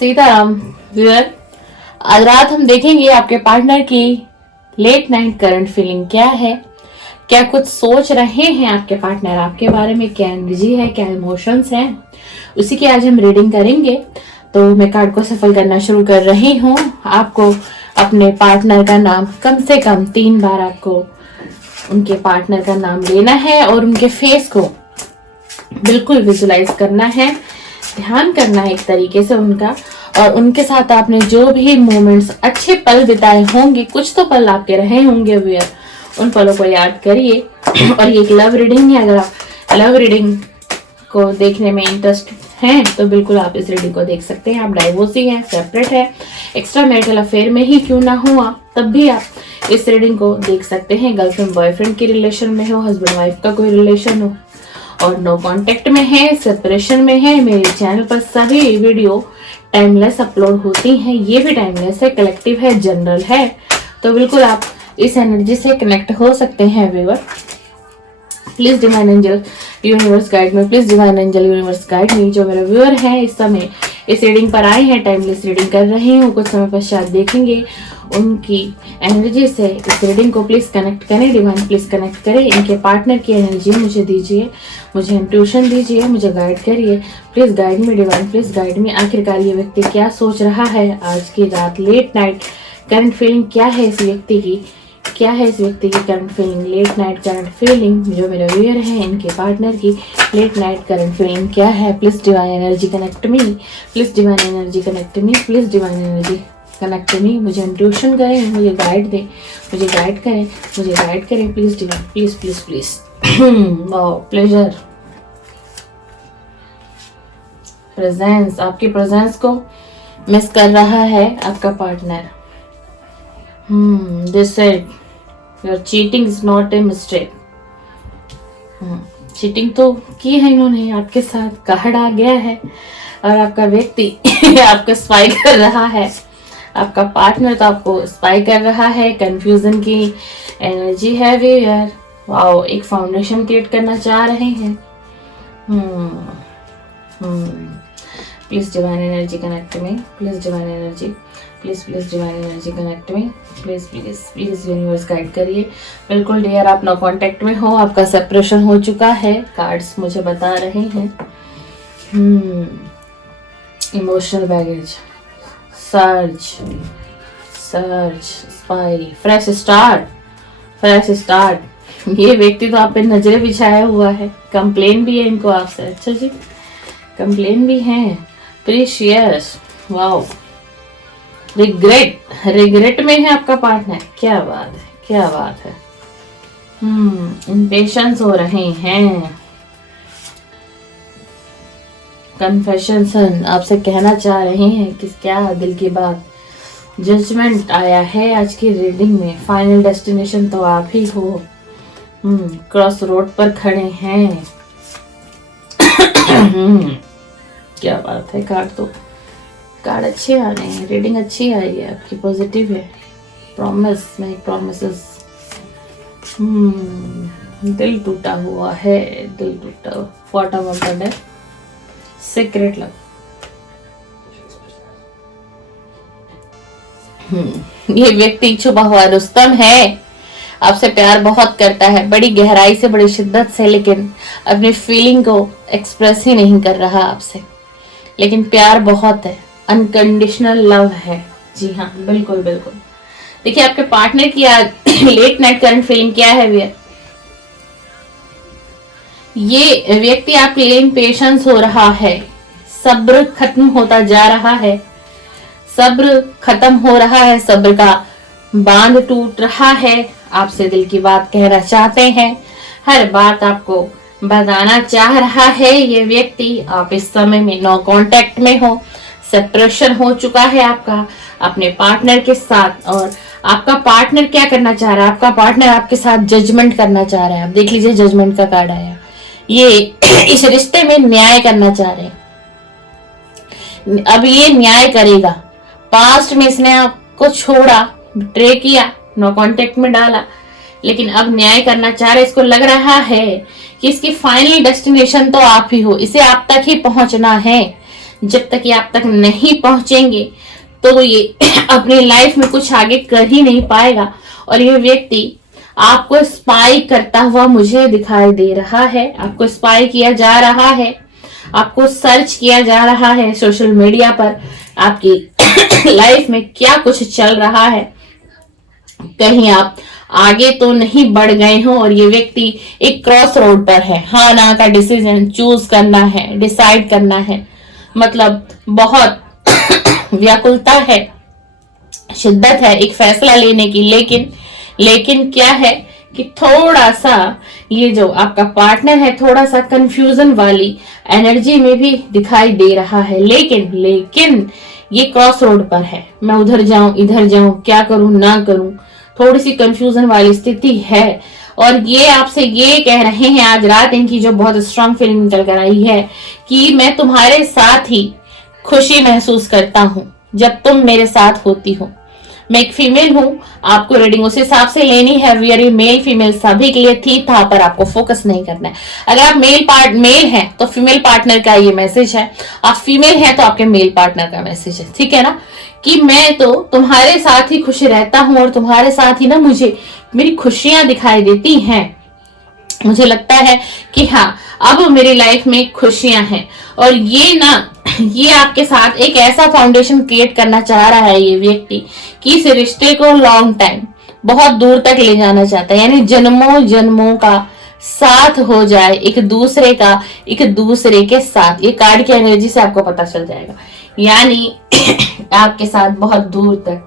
Sitaram viewer, आज रात हम देखेंगे आपके पार्टनर की लेट नाइट करंट फीलिंग क्या है, क्या कुछ सोच रहे हैं आपके पार्टनर आपके बारे में, क्या एनर्जी है, क्या इमोशंस हैं, उसी की आज हम रीडिंग करेंगे। तो मैं कार्ड को सफल करना शुरू कर रही हूँ। आपको अपने पार्टनर का नाम कम से कम 3 बार आपको उनके पार्टनर का नाम लेना है और उनके फेस को बिल्कुल विजुलाइज करना है, ध्यान करना है एक तरीके से उनका, और उनके साथ आपने जो भी मोमेंट्स अच्छे पल बिताए होंगे, कुछ तो पल आपके रहे होंगे व्यूअर, उन पलों को याद करिए। और ये एक लव रीडिंग है। अगर आप लव रीडिंग को देखने में इंटरेस्ट हैं तो बिल्कुल आप इस रीडिंग को देख सकते हैं। आप डाइवोर्सी हैं, सेपरेट है, एक्स्ट्रा मैरिटल अफेयर में ही क्यों ना हो आप, तब भी आप इस रीडिंग को देख सकते हैं। गर्लफ्रेंड बॉयफ्रेंड की रिलेशन में हो, हस्बैंड वाइफ का कोई रिलेशन हो, और नो कांटेक्ट में है, सेपरेशन में है। मेरे चैनल पर सभी वीडियो टाइमलेस अपलोड होती हैं। ये भी टाइमलेस है, कलेक्टिव है, जनरल है, तो बिल्कुल आप इस एनर्जी से कनेक्ट हो सकते हैं viewer. Please divine angel universe guide में, please divine angel universe guide में। जो मेरे व्यूअर हैं इस समय इस रीडिंग पर आए हैं, टाइमलेस रीडिंग कर रही हूँ, कुछ समय पश्चात देखेंगे उनकी एनर्जी से इस रीडिंग को प्लीज कनेक्ट करें। डिवाइन प्लीज कनेक्ट करें, इनके पार्टनर की एनर्जी मुझे दीजिए, मुझे इंट्यूशन दीजिए, मुझे गाइड करिए, please guide me divine, please guide me. आखिरकार ये व्यक्ति क्या सोच रहा है आज की रात, लेट नाइट करंट फीलिंग क्या है इस व्यक्ति की, क्या है इस व्यक्ति की current feeling, late night current feeling. जो मेरे व्यूअर हैं इनके पार्टनर की लेट नाइट करंट फीलिंग क्या है। Please divine energy connect me, please divine energy connect me, please divine energy connect me. मुझे इंट्यूशन करें, मुझे गाइड दें, मुझे गाइड करें, मुझे गाइड करें, please divine, please please please. Wow, pleasure, presence, आपकी प्रेजेंस को मिस कर रहा है आपका partner. They said your cheating is not a mistake. Cheating तो की है इन्होंने आपके साथ, कार्ड आ गया है, और आपका व्यक्ति आपको स्पाई कर रहा है, आपका पार्टनर तो आपको स्पाई कर रहा है। कंफ्यूजन की एनर्जी है व्यूअर। वाओ, एक फाउंडेशन क्रिएट करना चाह रहे हैं। प्लीज डिवाइन एनर्जी कनेक्ट में, please divine energy, please please divine energy connect में, please please please universe guide करिए। बिल्कुल डियर, आप नो कांटेक्ट में हो, आपका सेपरेशन हो चुका है, कार्ड्स मुझे बता रहे हैं। Emotional baggage, search search, spy, fresh start, fresh start. ये व्यक्ति तो आप पे नजरें बिछाया हुआ है, कंप्लेन भी है इनको आपसे। अच्छा जी, कंप्लेन भी है। प्रीशियस, वाओ, रिग्रेट, रिग्रेट में है आपका पार्टनर। क्या बात है, क्या बात है। इम्पेशंस हो रहे हैं, कन्फेशन आपसे कहना चाह रहे हैं कि क्या दिल की बात। जजमेंट आया है आज की रीडिंग में। फाइनल डेस्टिनेशन तो आप ही हो। क्रॉस रोड पर खड़े हैं। क्या बात है। कार्ड अच्छे आ रहे हैं, रीडिंग अच्छी आई है आपकी, पॉजिटिव है। Promise, make promises. दिल टूटा हुआ है, दिल टूटा। Bottom of the deck, secret love. ये व्यक्ति छुपा हुआ रुस्तम है, आपसे प्यार बहुत करता है, बड़ी गहराई से, बड़ी शिद्दत से, लेकिन अपनी फीलिंग को एक्सप्रेस ही नहीं कर रहा आपसे, लेकिन प्यार बहुत है, अनकंडीशनल लव है। जी हाँ, बिल्कुल बिल्कुल। देखिए आपके पार्टनर की लेट नाइट करंट फीलिंग क्या है भैया। ये व्यक्ति आपके लिए इम्पेशंस हो रहा है, सब्र खत्म होता जा रहा है, सब्र खत्म हो रहा है, सब्र का बांध टूट रहा है। आपसे दिल की बात कहना चाहते हैं, हर बात आपको बताना चाह रहा है ये व्यक्ति। आप इस समय में नो कांटेक्ट में हो, सेपरेशन हो चुका है आपका अपने पार्टनर के साथ, और आपका पार्टनर क्या करना चाह रहा है, आपका पार्टनर आपके साथ जजमेंट करना चाह रहा है। आप देख लीजिए, जजमेंट का कार्ड आया। ये इस रिश्ते में न्याय करना चाह रहे हैं। अब ये न्याय करेगा। पास्ट में इसने आपको छोड़ा, बिट्रे किया, नो कांटेक्ट में डाला, लेकिन अब न्याय करना चाह रहे। इसको लग रहा है कि इसकी फाइनल डेस्टिनेशन तो आप ही हो, इसे आप तक ही पहुंचना है। जब तक ये आप तक नहीं पहुंचेंगे तो ये अपनी लाइफ में कुछ आगे कर ही नहीं पाएगा। और ये व्यक्ति आपको स्पाई करता हुआ मुझे दिखाई दे रहा है। आपको स्पाई किया जा रहा है, आपको सर्च किया जा रहा है सोशल मीडिया पर, आपकी लाइफ में क्या कुछ चल रहा है, कहीं आप आगे तो नहीं बढ़ गए हो। और ये व्यक्ति एक क्रॉस रोड पर है, हाँ ना का डिसीजन चूज करना है, डिसाइड करना है, मतलब बहुत व्याकुलता है, शिद्दत है एक फैसला लेने की। लेकिन क्या है कि थोड़ा सा ये जो आपका पार्टनर है थोड़ा सा कंफ्यूजन वाली एनर्जी में भी दिखाई दे रहा है। लेकिन ये क्रॉस रोड पर है, मैं उधर जाऊं इधर जाऊं, क्या करूं ना करूं, थोड़ी सी कंफ्यूजन वाली स्थिति है। और ये आपसे ये कह रहे हैं आज रात इनकी जो बहुत स्ट्रांग फीलिंग निकल कर आई है कि मैं तुम्हारे साथ ही खुशी महसूस करता हूं जब तुम मेरे साथ होती हो। मैं एक फीमेल हूं, आपको रीडिंग उस हिसाब से लेनी है। वेरी मेल फीमेल सभी के लिए थी था, पर आपको फोकस नहीं करना है। अगर आप मेल हैं तो फीमेल पार्टनर का ये मैसेज है, आप फीमेल हैं तो आपके मेल पार्टनर का मैसेज है, ठीक है ना, कि मैं तो तुम्हारे साथ ही खुश रहता हूं और तुम्हारे साथ ही ना मुझे मेरी खुशियां दिखाई देती हैं। मुझे लगता है कि हाँ अब मेरी लाइफ में खुशियां हैं। और ये आपके साथ एक ऐसा फाउंडेशन क्रिएट करना चाह रहा है ये व्यक्ति कि इस रिश्ते को लॉन्ग टाइम बहुत दूर तक ले जाना चाहता है, यानी जन्मों जन्मों का साथ हो जाए एक दूसरे के साथ। ये कार्ड की एनर्जी से आपको पता चल जाएगा, यानी आपके साथ बहुत दूर तक,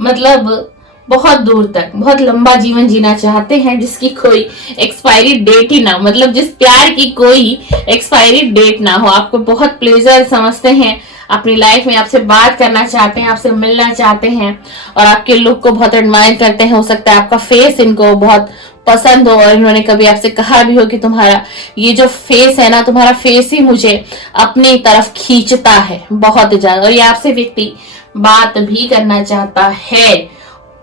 मतलब बहुत दूर तक बहुत लंबा जीवन जीना चाहते हैं जिसकी कोई एक्सपायरी डेट ही ना, मतलब जिस प्यार की कोई एक्सपायरी डेट ना हो। आपको बहुत प्लेजर समझते हैं अपनी लाइफ में, आपसे बात करना चाहते हैं, आपसे मिलना चाहते हैं और आपके लुक को बहुत एडमायर करते हैं। हो सकता है आपका फेस इनको बहुत पसंद हो और इन्होंने कभी आपसे कहा भी हो कि तुम्हारा ये जो फेस है ना, तुम्हारा फेस ही मुझे अपनी तरफ खींचता है बहुत ज्यादा। और ये आपसे व्यक्ति बात भी करना चाहता है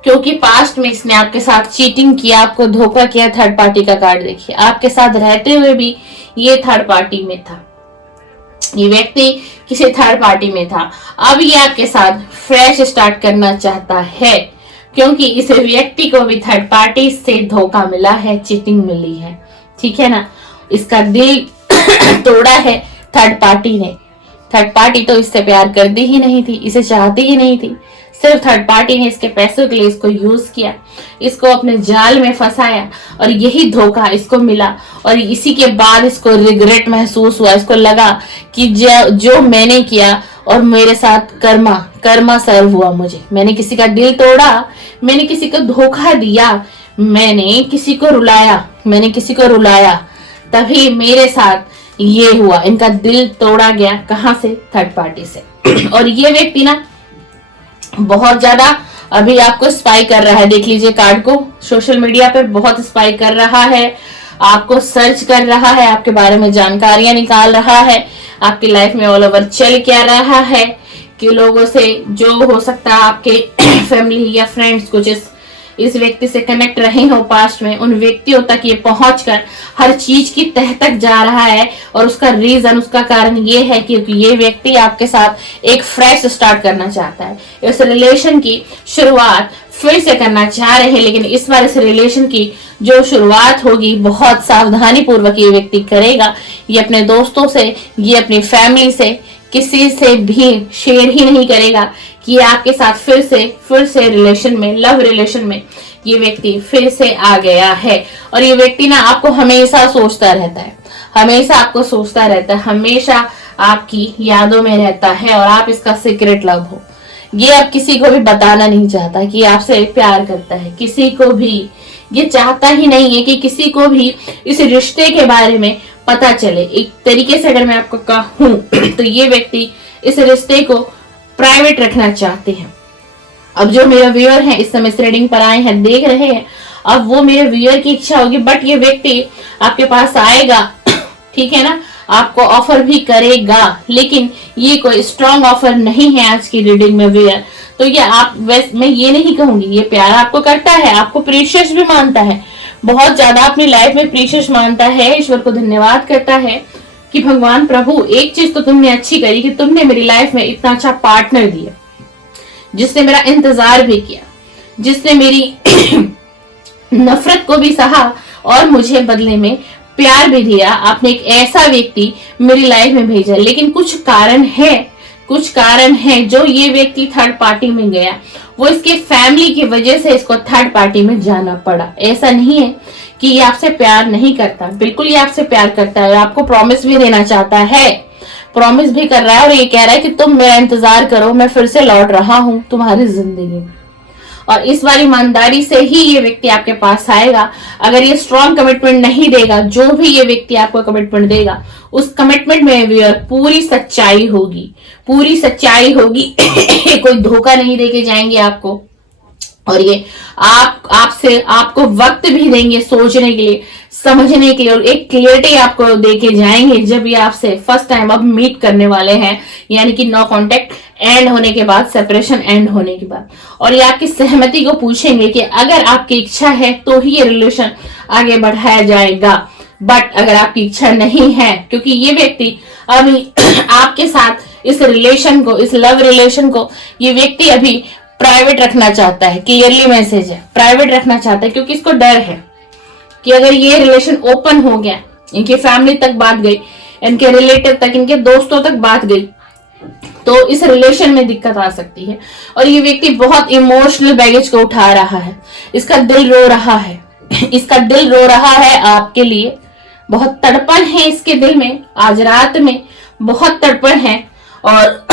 क्योंकि पास्ट में इसने आपके साथ चीटिंग किया, आपको धोखा किया। थर्ड पार्टी का कार्ड देखिए, आपके साथ रहते हुए भी ये थर्ड पार्टी में था, ये व्यक्ति किसी थर्ड पार्टी में था। अब ये आपके साथ फ्रेश स्टार्ट करना चाहता है क्योंकि इस व्यक्ति को भी थर्ड पार्टी से धोखा मिला है, चीटिंग मिली है, ठीक है ना। इसका दिल तोड़ा है थर्ड पार्टी ने। थर्ड पार्टी तो इससे प्यार करती ही नहीं थी, इसे चाहती ही नहीं थी। सिर्फ थर्ड पार्टी ने इसके पैसों के लिए इसको यूज किया, इसको अपने जाल में फंसाया और यही धोखा इसको मिला। और इसी के बाद इसको रिग्रेट महसूस हुआ, इसको लगा कि जो मैंने किया और मेरे साथ कर्मा सर्व हुआ मुझे। मैंने किसी का दिल तोड़ा, मैंने किसी को धोखा दिया, मैंने किसी को रुलाया, तभी मेरे साथ ये हुआ। इनका दिल तोड़ा गया, कहां से? थर्ड पार्टी से। और ये व्यक्ति ना बहुत ज्यादा अभी आपको स्पाई कर रहा है। देख लीजिए कार्ड को, सोशल मीडिया पर बहुत स्पाई कर रहा है, आपको सर्च कर रहा है, आपके बारे में जानकारियां निकाल रहा है, आपकी लाइफ में ऑल ओवर चल क्या रहा है कि लोगों से जो हो सकता है आपके फैमिली या फ्रेंड्स कुछ इस व्यक्ति से कनेक्ट रहे हो पास्ट में, उन व्यक्तियों तक ये पहुंचकर हर चीज की तह तक जा रहा है। और उसका रीजन, उसका कारण ये है क्योंकि ये व्यक्ति आपके साथ एक फ्रेश स्टार्ट करना चाहता है। इस रिलेशन की शुरुआत फिर से करना चाह रहे हैं, लेकिन इस बार इस रिलेशन की जो शुरुआत होगी बहुत सावधानी पूर्वक ये व्यक्ति करेगा। ये अपने दोस्तों से, ये अपनी फैमिली से, किसी से भी शेयर ही नहीं करेगा कि आपके साथ फिर से रिलेशन में, लव रिलेशन में ये व्यक्ति फिर से आ गया है। और ये व्यक्ति ना आपको हमेशा सोचता रहता है, हमेशा आपको सोचता रहता है, हमेशा आपकी यादों में रहता है और आप इसका सीक्रेट लव हो। ये अब किसी को भी बताना नहीं चाहता कि आपसे प्यार करता है, किसी को भी ये चाहता ही नहीं है कि किसी को भी इस रिश्ते के बारे में पता चले। एक तरीके से अगर मैं आपको कहूं तो ये व्यक्ति इस रिश्ते को प्राइवेट रखना चाहते हैं। अब जो मेरे व्यूअर हैं इस समय इस रीडिंग पर आए हैं, देख रहे हैं, अब वो मेरे व्यूअर की इच्छा होगी, बट ये व्यक्ति आपके पास आएगा, ठीक है ना, आपको ऑफर भी करेगा, लेकिन ये कोई स्ट्रॉन्ग ऑफर नहीं है आज की रीडिंग में व्यूअर। तो ये आप मैं ये नहीं कहूंगी, ये प्यार आपको करता है, आपको प्रीशियस भी मानता है, बहुत ज्यादा अपनी लाइफ में प्रीशियस मानता है, ईश्वर को धन्यवाद करता है कि भगवान प्रभु एक चीज तो तुमने अच्छी करी कि तुमने मेरी लाइफ में इतना अच्छा पार्टनर दिया, जिसने मेरा इंतजार भी किया, जिसने मेरी नफरत को भी सहा और मुझे बदले में प्यार भी दिया। आपने एक ऐसा व्यक्ति मेरी लाइफ में भेजा, लेकिन कुछ कारण है जो ये व्यक्ति थर्ड पार्टी में गया, वो इसके फैमिली की वजह से इसको थर्ड पार्टी में जाना पड़ा। ऐसा नहीं है कि ये आपसे प्यार नहीं करता, बिल्कुल ये आपसे प्यार करता है, आपको प्रॉमिस भी देना चाहता है, प्रॉमिस भी कर रहा है और ये कह रहा है कि तुम मेरा इंतजार करो, मैं फिर से लौट रहा हूं तुम्हारी जिंदगी में। और इस बार ईमानदारी से ही ये व्यक्ति आपके पास आएगा। अगर ये स्ट्रॉन्ग कमिटमेंट नहीं देगा, जो भी ये व्यक्ति आपको कमिटमेंट देगा, उस कमिटमेंट में व्यूअर पूरी सच्चाई होगी, पूरी सच्चाई होगी। कोई धोखा नहीं देके जाएंगे आपको, और ये आपको वक्त भी देंगे सोचने के लिए, समझने के लिए, और एक क्लियरिटी आपको देके जाएंगे जब ये आपसे फर्स्ट टाइम अब मीट करने वाले हैं, यानी कि नो कांटेक्ट एंड होने के बाद, सेपरेशन एंड होने के बाद। और ये आपकी सहमति को पूछेंगे कि अगर आपकी इच्छा है तो ही ये रिलेशन आगे बढ़ाया जाएगा, बट अगर आपकी इच्छा नहीं है, क्योंकि ये व्यक्ति अभी आपके साथ इस रिलेशन को, इस लव रिलेशन को ये व्यक्ति अभी प्राइवेट रखना चाहता है। क्लियरली मैसेज है, प्राइवेट रखना चाहता है, क्योंकि इसको डर है कि अगर ये रिलेशन ओपन हो गया, इनकी फैमिली तक बात गई, इनके रिलेटिव तक, इनके दोस्तों तक बात गई, तो इस रिलेशन में दिक्कत आ सकती है। और ये व्यक्ति बहुत इमोशनल बैगेज को उठा रहा है, इसका दिल रो रहा है, इसका दिल रो रहा है आपके लिए, बहुत तड़पन है इसके दिल में, आज रात में बहुत तड़पन है। और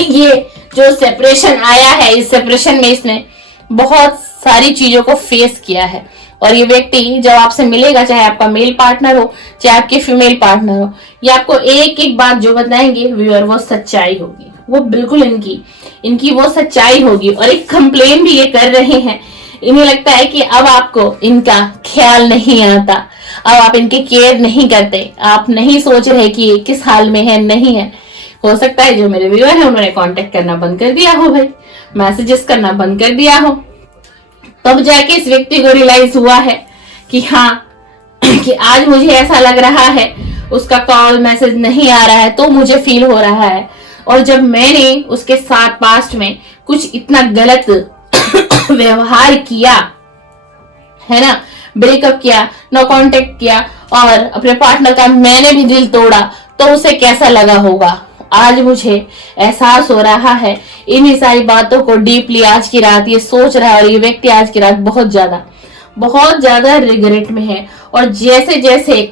ये जो सेपरेशन आया है, इस सेपरेशन में इसने बहुत सारी चीजों को फेस किया है। और ये व्यक्ति जब आपसे मिलेगा, चाहे आपका मेल पार्टनर हो, चाहे आपके फीमेल पार्टनर हो, ये आपको एक एक बात जो बताएंगे व्यूअर, वो सच्चाई होगी, वो बिल्कुल इनकी वो सच्चाई होगी। और एक कंप्लेन भी ये कर रहे हैं, इन्हें लगता है कि अब आपको इनका ख्याल नहीं आता, अब आप इनके केयर नहीं करते, आप नहीं सोच रहे कि ये किस हाल में है, नहीं है। हो सकता है जो मेरे व्यूअर है उन्होंने कांटेक्ट करना बंद कर दिया हो भाई, मैसेजेस करना बंद कर दिया हो, तब जाके इस व्यक्ति को रियलाइज हुआ है कि हाँ, कि आज मुझे ऐसा लग रहा है, उसका कॉल मैसेज नहीं आ रहा है तो मुझे फील हो रहा है। और जब मैंने उसके साथ पास्ट में कुछ इतना गलत व्यवहार किया है ना, ब्रेकअप किया, नो कांटेक्ट किया, और अपने पार्टनर का मैंने भी दिल तोड़ा, तो उसे कैसा लगा होगा। आज मुझे एहसास हो रहा है, इन्हीं सारी बातों को डीपली आज की रात ये सोच रहा है, और ये व्यक्ति आज की रात बहुत ज्यादा रिग्रेट में है। और जैसे जैसे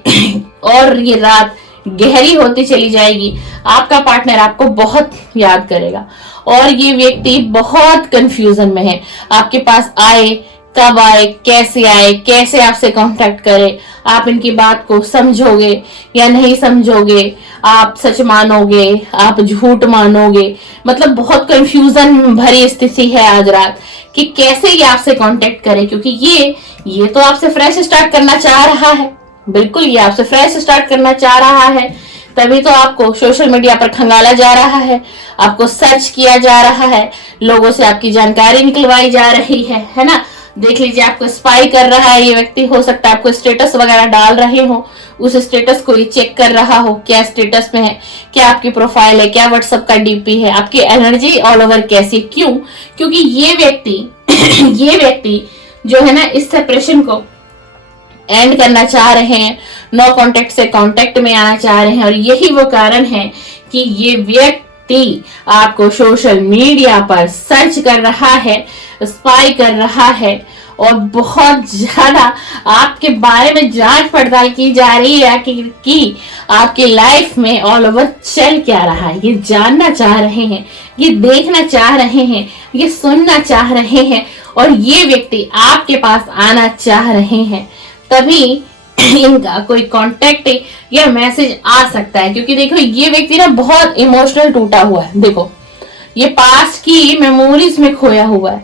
और ये रात गहरी होती चली जाएगी, आपका पार्टनर आपको बहुत याद करेगा, और ये व्यक्ति बहुत कंफ्यूजन में है, आपके पास आए, कब आए, कैसे आपसे कांटेक्ट करे, आप इनकी बात को समझोगे या नहीं समझोगे, आप सच मानोगे, आप झूठ मानोगे, मतलब बहुत कंफ्यूजन भरी स्थिति है आज रात कि कैसे ये आपसे कांटेक्ट करे। क्योंकि ये तो आपसे फ्रेश स्टार्ट करना चाह रहा है, बिल्कुल ये आपसे फ्रेश स्टार्ट करना चाह रहा है, तभी तो आपको सोशल मीडिया पर खंगाला जा रहा है, आपको सर्च किया जा रहा है, लोगों से आपकी जानकारी निकलवाई जा रही है ना। देख लीजिए, आपको स्पाई कर रहा है ये व्यक्ति, हो सकता है आपको स्टेटस वगैरह डाल रहे हो, उस स्टेटस को ये चेक कर रहा हो, क्या स्टेटस में है, क्या आपकी प्रोफाइल है, क्या व्हाट्सएप का डीपी है, आपकी एनर्जी ऑल ओवर कैसी। क्यों? क्योंकि ये व्यक्ति जो है ना, इस सेपरेशन को एंड करना चाह रहे हैं, नो कांटेक्ट से कांटेक्ट में आना चाह रहे हैं। और यही वो कारण है कि ये व्यक्ति आपको सोशल मीडिया पर सर्च कर रहा है, स्पाई कर रहा है, और बहुत ज्यादा आपके बारे में जांच पड़ताल की जा रही है कि आपकी लाइफ में ऑल ओवर चल क्या रहा है। ये जानना चाह रहे हैं, ये देखना चाह रहे हैं, ये सुनना चाह रहे हैं, और ये व्यक्ति आपके पास आना चाह रहे हैं, तभी इनका कोई कांटेक्ट या मैसेज आ सकता है। क्योंकि देखो, ये व्यक्ति ना बहुत इमोशनल टूटा हुआ है, देखो ये पास्ट की मेमोरीज में खोया हुआ है,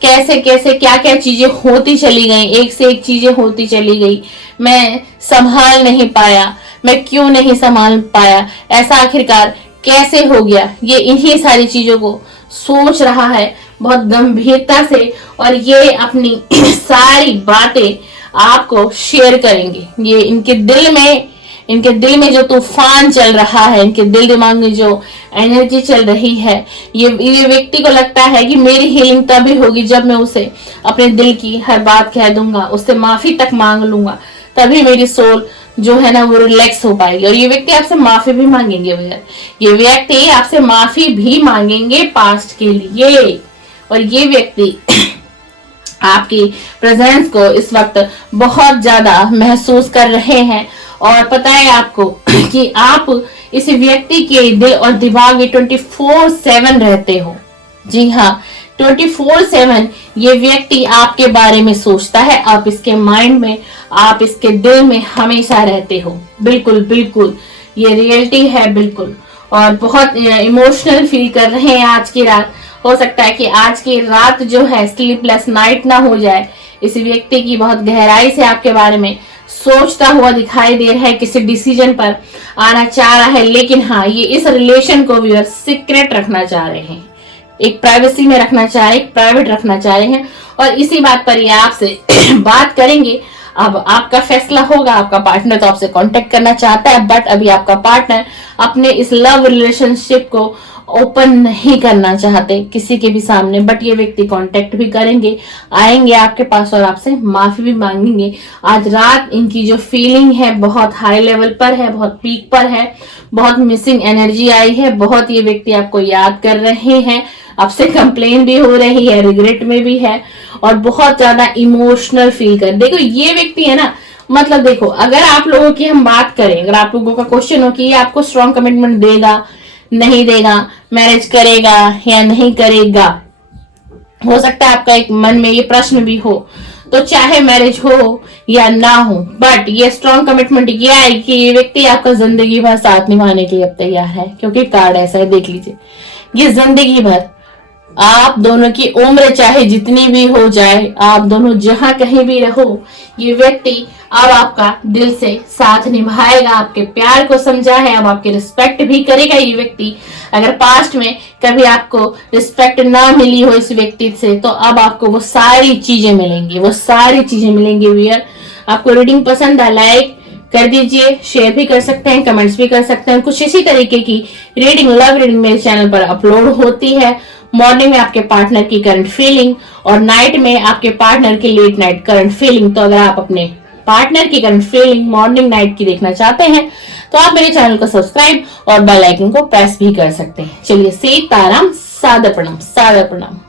कैसे कैसे क्या क्या चीजें होती चली गई, एक से एक चीजें होती चली गई, मैं संभाल नहीं पाया, मैं क्यों नहीं संभाल पाया, ऐसा आखिरकार कैसे हो गया, ये इन्हीं सारी चीजों को सोच रहा है बहुत गंभीरता से। और ये अपनी सारी बातें आपको शेयर करेंगे, ये इनके दिल में इनके दिल में जो तूफान चल रहा है, इनके दिल दिमाग में जो एनर्जी चल रही है, ये व्यक्ति को लगता है कि मेरी हीलिंग तभी होगी जब मैं उसे अपने दिल की हर बात कह दूंगा, उससे माफी तक मांग लूंगा, तभी मेरी सोल जो है ना वो रिलैक्स हो पाएगी। और ये व्यक्ति आपसे माफी भी मांगेंगे भैया, ये व्यक्ति आपसे माफी भी मांगेंगे पास्ट के लिए। और ये व्यक्ति आपकी प्रेजेंस को इस वक्त बहुत ज्यादा महसूस कर रहे हैं। और पता है आपको कि आप इस व्यक्ति के दिल और दिमाग में 24/7 रहते हो। जी हाँ, 24/7 ये व्यक्ति आपके बारे में सोचता है, आप इसके माइंड में, आप इसके दिल में हमेशा रहते हो। बिल्कुल बिल्कुल, ये रियलिटी है बिल्कुल। और बहुत इमोशनल फील कर रहे हैं आज की रात। हो सकता है कि आज की रात जो है स्लीपलेस नाइट ना हो जाए। इस व्यक्ति की बहुत गहराई से आपके बारे में सोचता हुआ दिखाई दे रहा है, किसी डिसीजन पर आना चाह रहा है, लेकिन हाँ, ये इस रिलेशन को भी सीक्रेट रखना चाह रहे हैं, एक प्राइवेसी में रखना चाह रहे, एक प्राइवेट रखना चाह रहे हैं। और इसी बात पर ये आपसे बात करेंगे। अब आपका फैसला होगा। आपका पार्टनर तो आपसे कांटेक्ट करना चाहता है, बट अभी आपका पार्टनर अपने इस लव रिलेशनशिप को ओपन नहीं करना चाहते किसी के भी सामने। बट ये व्यक्ति कांटेक्ट भी करेंगे, आएंगे आपके पास और आपसे माफी भी मांगेंगे। आज रात इनकी जो फीलिंग है बहुत हाई लेवल पर है, बहुत पीक पर है, बहुत मिसिंग एनर्जी आई है, बहुत ये व्यक्ति आपको याद कर रहे हैं, आपसे कंप्लेन भी हो रही है, रिग्रेट में भी है और बहुत ज्यादा इमोशनल फील कर। देखो ये व्यक्ति है ना, मतलब देखो, अगर आप लोगों की हम बात करें, अगर आप लोगों का क्वेश्चन हो कि ये आपको स्ट्रॉन्ग कमिटमेंट देगा नहीं देगा, मैरिज करेगा या नहीं करेगा, हो सकता है आपका एक मन में ये प्रश्न भी हो, तो चाहे मैरिज हो या ना हो, बट ये स्ट्रॉन्ग कमिटमेंट ये है कि ये व्यक्ति आपका जिंदगी भर साथ निभाने के लिए अब तैयार है। क्योंकि कार्ड ऐसा है, देख लीजिए, ये जिंदगी भर आप दोनों की उम्र चाहे जितनी भी हो जाए, आप दोनों जहां कहीं भी रहो, ये व्यक्ति अब आपका दिल से साथ निभाएगा, आपके प्यार को समझा है, अब आपकी रिस्पेक्ट भी करेगा। ये व्यक्ति अगर पास्ट में कभी आपको रिस्पेक्ट ना मिली हो इस व्यक्ति से, तो अब आपको वो सारी चीजें मिलेंगी, वो सारी चीजें मिलेंगी। वियर, आपको रीडिंग पसंद है, लाइक कर दीजिए, शेयर भी कर सकते हैं, कमेंट्स भी कर सकते हैं। कुछ इसी तरीके की रीडिंग, लव रीडिंग मेरे चैनल पर अपलोड होती है। मॉर्निंग में आपके पार्टनर की करंट फीलिंग और नाइट में आपके पार्टनर की लेट नाइट करंट फीलिंग। तो अगर आप अपने पार्टनर की करंट फीलिंग मॉर्निंग नाइट की देखना चाहते हैं तो आप मेरे चैनल को सब्सक्राइब और बेल आइकन को प्रेस भी कर सकते हैं। चलिए, सीताराम, सादर प्रणाम, सादर प्रणाम।